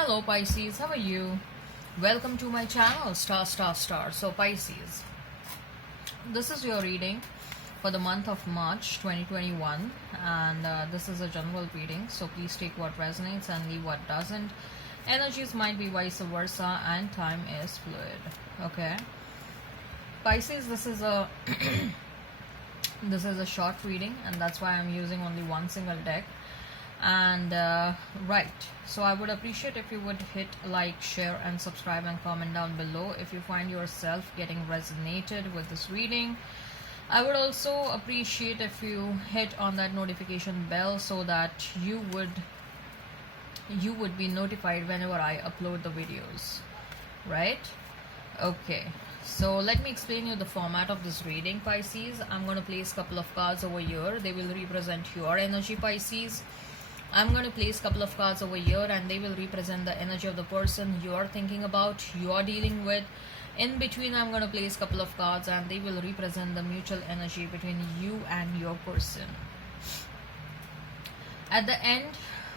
Hello Pisces, how are you? Welcome to my channel, star star star. So Pisces, this is your reading for the month of March 2021, and this is a general reading, so please take what resonates and leave what doesn't. Energies might be vice versa, and time is fluid. Okay, Pisces, this is a this is a short reading, and that's why I'm using only one single deck. And right, so I would appreciate if you would hit like, share and subscribe and comment down below if you find yourself getting resonated with this reading. I would also appreciate if you hit on that notification bell so that you would be notified whenever I upload the videos, right? Okay, so let me explain you the format of this reading, Pisces. I'm going to place a couple of cards over here. They will represent your energy, Pisces. I'm going to place a couple of cards over here, and they will represent the energy of the person you are thinking about, you are dealing with. In between, I'm going to place a couple of cards, and they will represent the mutual energy between you and your person. At the end,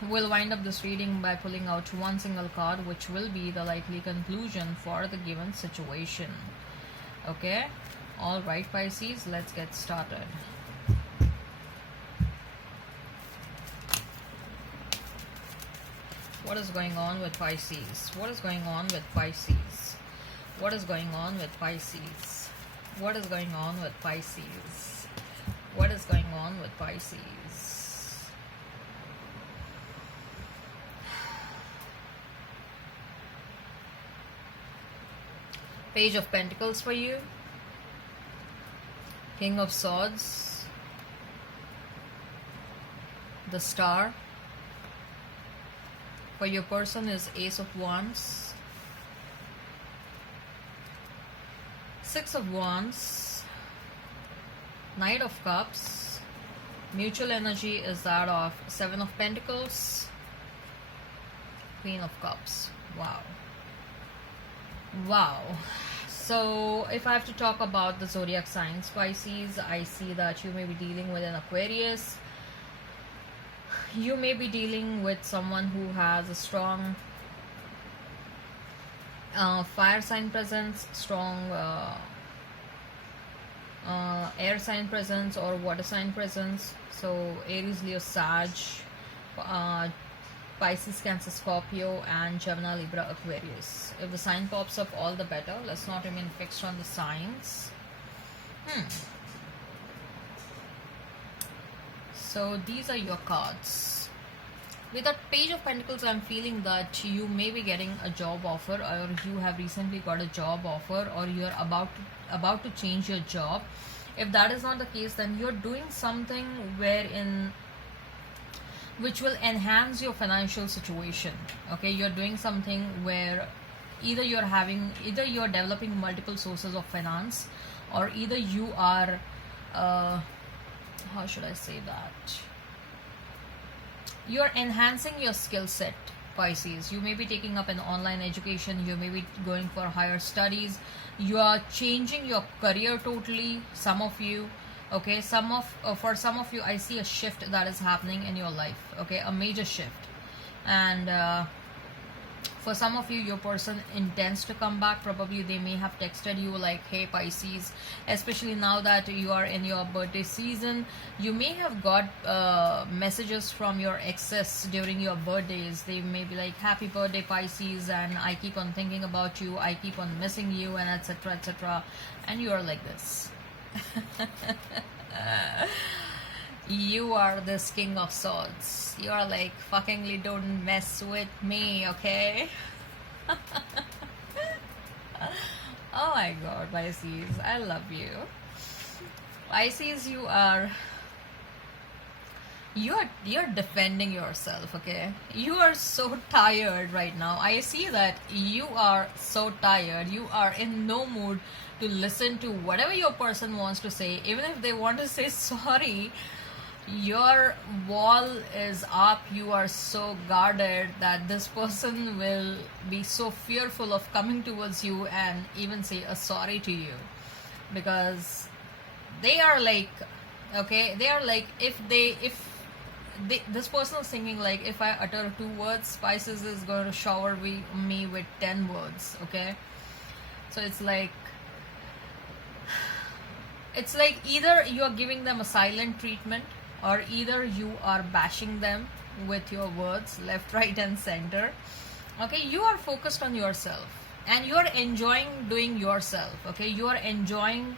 we'll wind up this reading by pulling out one single card, which will be the likely conclusion for the given situation. Okay? Alright, Pisces, let's get started. What is going on with Pisces? What is going on with Pisces? What is going on with Pisces? What is going on with Pisces? What is going on with Pisces? Page of Pentacles for you. King of Swords. The Star. For your person is Ace of Wands, Six of Wands, Knight of Cups. Mutual energy is that of Seven of Pentacles, Queen of Cups. Wow. So if I have to talk about the zodiac signs, Pisces, I see that you may be dealing with an Aquarius. You may be dealing with someone who has a strong fire sign presence, strong air sign presence, or water sign presence. So Aries, Leo, Sag, Pisces, Cancer, Scorpio, and Gemini, Libra, Aquarius. If the sign pops up, all the better. Let's not remain fixed on the signs. So these are your cards. With that Page of Pentacles, I'm feeling that you may be getting a job offer, or you have recently got a job offer, or you're about to change your job. If that is not the case, then you're doing something which will enhance your financial situation. Okay, you're doing something where either you're developing multiple sources of finance, or either you are how should I say that? You're enhancing your skill set, Pisces. You may be taking up an online education. You may be going for higher studies. You are changing your career totally. Some of you, okay. For some of you, I see a shift that is happening in your life. Okay, a major shift, and for some of you, your person intends to come back. Probably they may have texted you like, hey Pisces, especially now that you are in your birthday season, you may have got messages from your exes during your birthdays. They may be like, happy birthday Pisces, and I keep on thinking about you, I keep on missing you, and etc etc, and you are like this. You are this King of Swords. You are like, fuckingly don't mess with me, okay? Oh my god, Pisces, I love you. Pisces, you're defending yourself, okay? You are so tired right now. I see that you are so tired. You are in no mood to listen to whatever your person wants to say. Even if they want to say sorry, your wall is up. You are so guarded that this person will be so fearful of coming towards you and even say a sorry to you, because they are like, okay, they are like, if this person is thinking like, if I utter 2 words, Pisces is going to shower me with 10 words. Okay, so it's like either you are giving them a silent treatment, or either you are bashing them with your words left, right, and center. Okay, you are focused on yourself and you are enjoying doing yourself. Okay, you are enjoying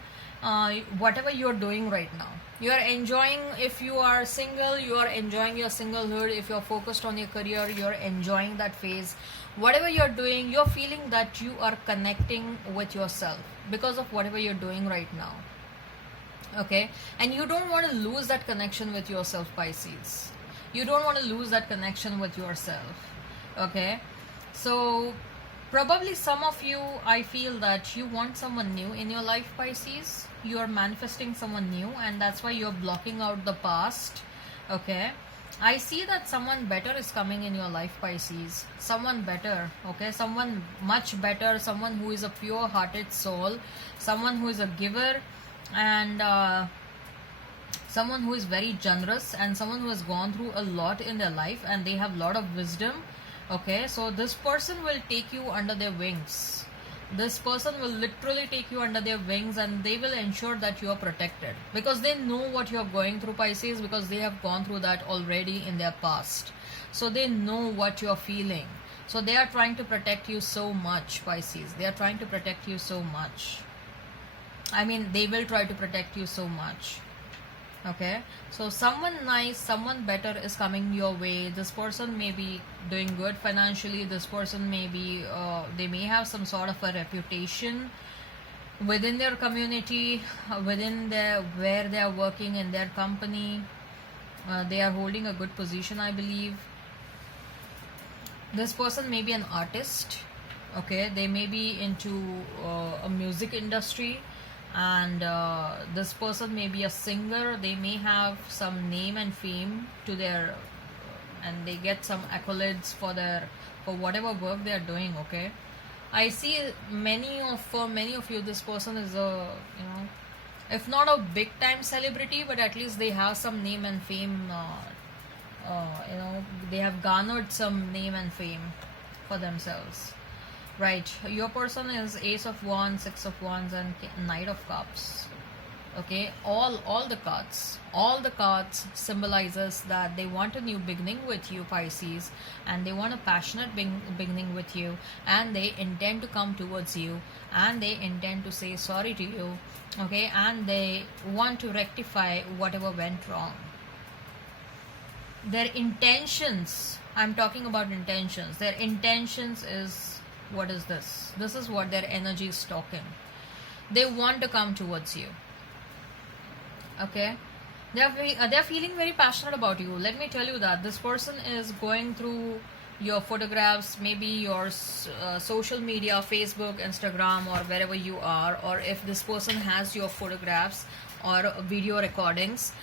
whatever you're doing right now. You are enjoying, if you are single, you are enjoying your singlehood. If you're focused on your career, you're enjoying that phase. Whatever you're doing, you're feeling that you are connecting with yourself because of whatever you're doing right now. Okay, and you don't want to lose that connection with yourself, Pisces. You don't want to lose that connection with yourself. Okay, so probably some of you, I feel that you want someone new in your life, Pisces. You are manifesting someone new, and that's why you're blocking out the past. Okay, I see that someone better is coming in your life, Pisces. Someone better. Okay, someone much better, someone who is a pure hearted soul, someone who is a giver, and someone who is very generous, and someone who has gone through a lot in their life and they have a lot of wisdom. Okay, so this person will take you under their wings. This person will literally take you under their wings, and they will ensure that you are protected because they know what you are going through, Pisces, because they have gone through that already in their past. So they know what you are feeling. So they are trying to protect you so much, Pisces. They are trying to protect you so much. I mean, they will try to protect you so much. Okay, so someone nice, someone better is coming your way. This person may be doing good financially. This person may be they may have some sort of a reputation within their community, within their where they are working in their company. They are holding a good position, I believe. This person may be an artist. Okay, they may be into a music industry, and this person may be a singer. They may have some name and fame to their and they get some accolades for whatever work they are doing. Okay, I see for many of you, this person is a, if not a big time celebrity, but at least they have some name and fame. They have garnered some name and fame for themselves. Right, your person is Ace of Wands, Six of Wands, and Knight of Cups. Okay, all the cards symbolizes that they want a new beginning with you, Pisces, and they want a passionate beginning with you, and they intend to come towards you, and they intend to say sorry to you. Okay, and they want to rectify whatever went wrong. Their intentions, I'm talking about intentions, their intentions is, what is this? This is what their energy is talking. They want to come towards you. Okay, they're feeling very passionate about you. Let me tell you that this person is going through your photographs, maybe your social media, Facebook, Instagram, or wherever you are, or if this person has your photographs or video recordings,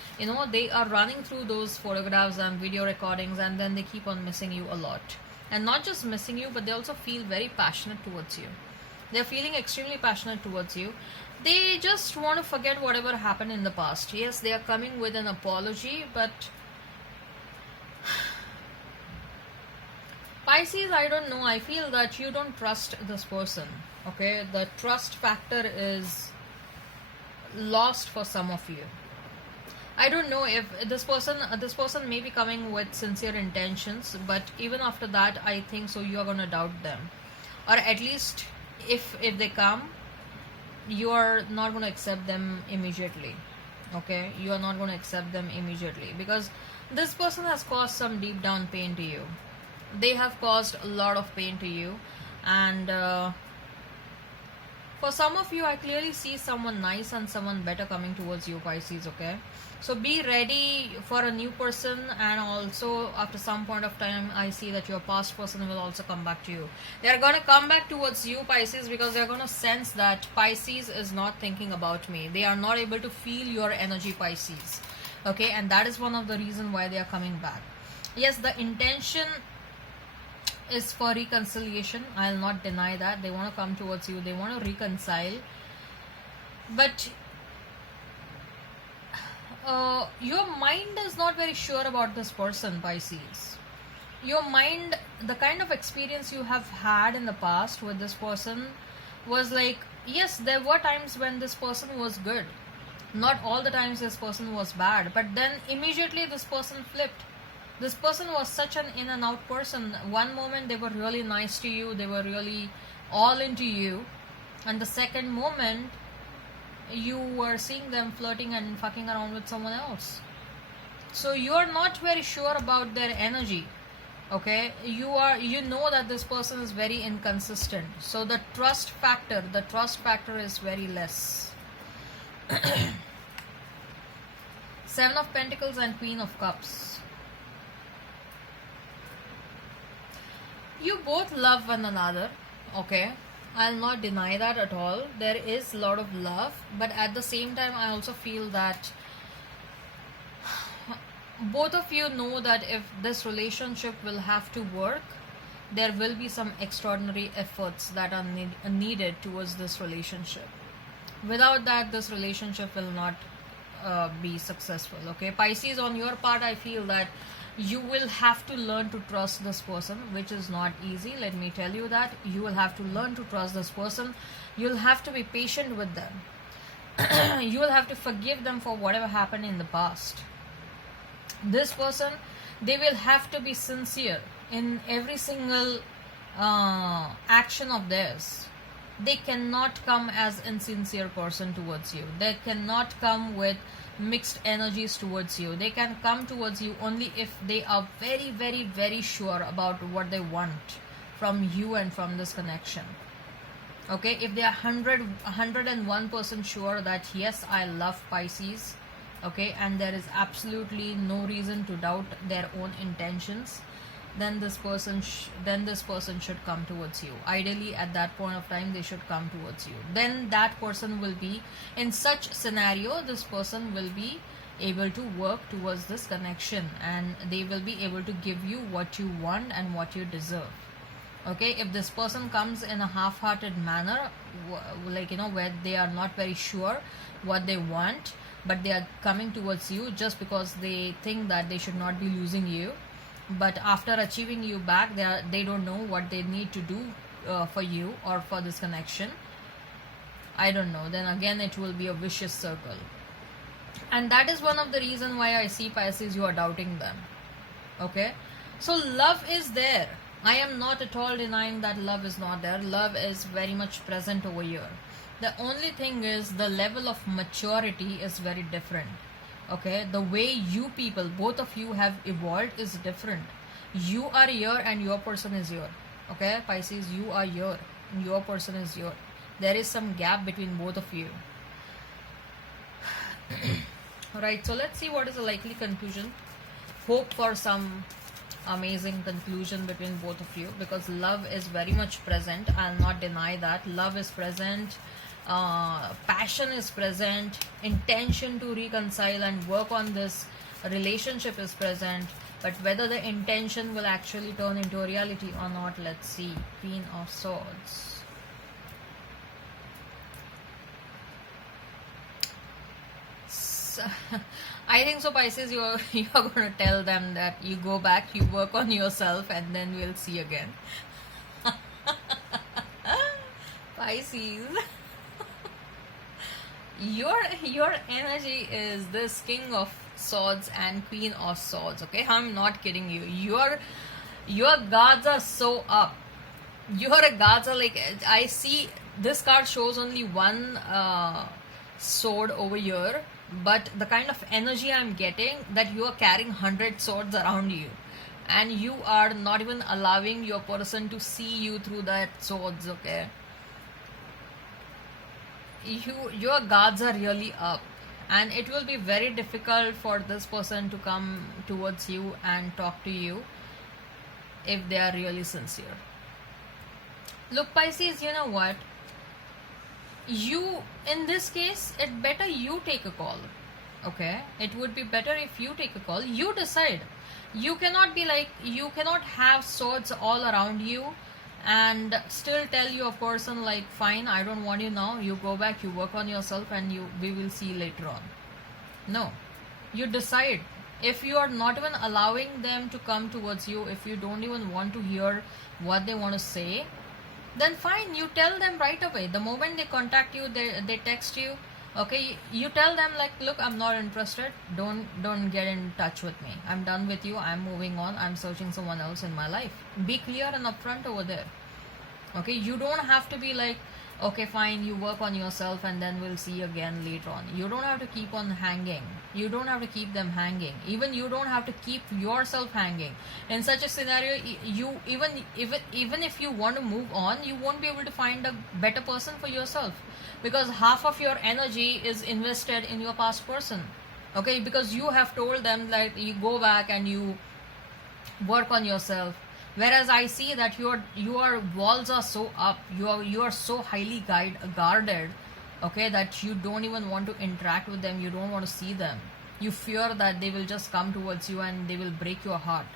they are running through those photographs and video recordings, and then they keep on missing you a lot. And not just missing you, but they also feel very passionate towards you. They're feeling extremely passionate towards you. They just want to forget whatever happened in the past. Yes, they are coming with an apology, but Pisces, I don't know. I feel that you don't trust this person. Okay, the trust factor is lost for some of you. I don't know if this person may be coming with sincere intentions, but even after that, I think so you are going to doubt them, or at least if they come, you are not going to accept them immediately. Okay, you are not going to accept them immediately because this person has caused some deep down pain to you. They have caused a lot of pain to you, and for some of you, I clearly see someone nice and someone better coming towards you, Pisces. Okay, so be ready for a new person, and also after some point of time, I see that your past person will also come back to you. They are going to come back towards you, Pisces, because they are going to sense that Pisces is not thinking about me. They are not able to feel your energy, Pisces. Okay, and that is one of the reasons why they are coming back. Yes, the intention is for reconciliation. I'll not deny that. They want to come towards you. They want to reconcile. But your mind is not very sure about this person, Pisces. Your mind, the kind of experience you have had in the past with this person was like, yes, there were times when this person was good. Not all the times this person was bad, but then immediately this person flipped. This person was such an in and out person. One moment they were really nice to you, they were really all into you, and the second moment you were seeing them flirting and fucking around with someone else. So you are not very sure about their energy. Okay, you know that this person is very inconsistent, so the trust factor is very less. Seven of Pentacles and Queen of Cups. You both love one another. Okay, I'll not deny that at all. There is a lot of love, but at the same time I also feel that both of you know that if this relationship will have to work, there will be some extraordinary efforts that are needed towards this relationship. Without that, this relationship will not be successful. Okay, Pisces, on your part, I feel that you will have to learn to trust this person, which is not easy. Let me tell you that you will have to learn to trust this person. You'll have to be patient with them. You will have to forgive them for whatever happened in the past. This person, they will have to be sincere in every single action of theirs. They cannot come as insincere person towards you. They cannot come with mixed energies towards you. They can come towards you only if they are very, very, very sure about what they want from you and from this connection. Okay, if they are 101% sure that yes, I love Pisces, okay, and there is absolutely no reason to doubt their own intentions, then this person should come towards you. Ideally, at that point of time, they should come towards you. Then that person will be, in such scenario, this person will be able to work towards this connection, and they will be able to give you what you want and what you deserve. Okay, if this person comes in a half-hearted manner, like, where they are not very sure what they want, but they are coming towards you just because they think that they should not be losing you, but after achieving you back, they don't know what they need to do for you or for this connection, I don't know, then again it will be a vicious circle. And that is one of the reasons why I see, Pisces, you are doubting them. Okay, so love is there. I am not at all denying that love is not there. Love is very much present over here. The only thing is the level of maturity is very different. Okay, the way you people, both of you, have evolved is different. You are here and your person is here. Okay, Pisces, you are here, your person is here. There is some gap between both of you. Alright, so let's see what is the likely conclusion. Hope for some amazing conclusion between both of you, because love is very much present. I'll not deny that. Love is present. Passion is present. Intention to reconcile and work on this relationship is present. But whether the intention will actually turn into a reality or not, let's see. Queen of Swords. I think so, Pisces, you're going to tell them that you go back, you work on yourself, and then we'll see again. Pisces, your energy is this King of Swords and Queen of Swords. Okay, I'm not kidding you. Your guards are so up. Your guards are like, I see this card shows only one sword over here, but the kind of energy I'm getting, that you are carrying 100 swords around you, and you are not even allowing your person to see you through that swords. Okay, your guards are really up, and it will be very difficult for this person to come towards you and talk to you if they are really sincere. Look, Pisces, you know what? You, in this case, it better you take a call. Okay, it would be better if you take a call. You decide. You cannot be like, you cannot have swords all around you and still tell your person like, fine, I don't want you now, you go back, you work on yourself, and we will see later on. No, You decide. If you are not even allowing them to come towards you, if you don't even want to hear what they want to say, then fine, you tell them right away. The moment they contact you, they text you, okay, you tell them like, look, I'm not interested, don't get in touch with me, I'm done with you, I'm moving on, I'm searching someone else in my life. Be clear and upfront over there. Okay, you don't have to be like, okay fine, you work on yourself and then we'll see again later on. You don't have to keep on hanging, you don't have to keep them hanging, even you don't have to keep yourself hanging. In such a scenario, you even if you want to move on, you won't be able to find a better person for yourself, because half of your energy is invested in your past person. Okay, because you have told them that you go back and you work on yourself, whereas I see that your walls are so up, you are so highly guarded, okay, that you don't even want to interact with them, you don't want to see them, you fear that they will just come towards you and they will break your heart.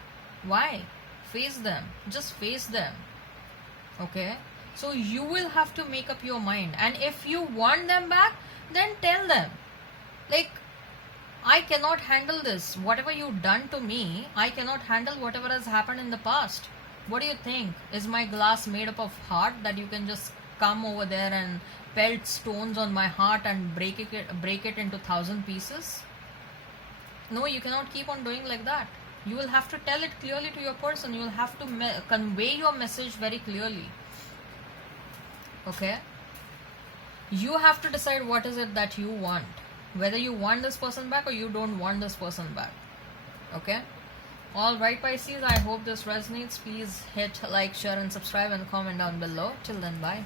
Why? Face them, just face them. Okay, so you will have to make up your mind, and if you want them back, then tell them like, I cannot handle this. Whatever you've done to me, I cannot handle whatever has happened in the past. What do you think? Is my glass made up of heart that you can just come over there and pelt stones on my heart and break it into 1,000 pieces? No, you cannot keep on doing like that. You will have to tell it clearly to your person. You will have to convey your message very clearly. Okay? You have to decide what is it that you want. Whether you want this person back or you don't want this person back. Okay? Alright Pisces, I hope this resonates. Please hit like, share and subscribe and comment down below. Till then, bye.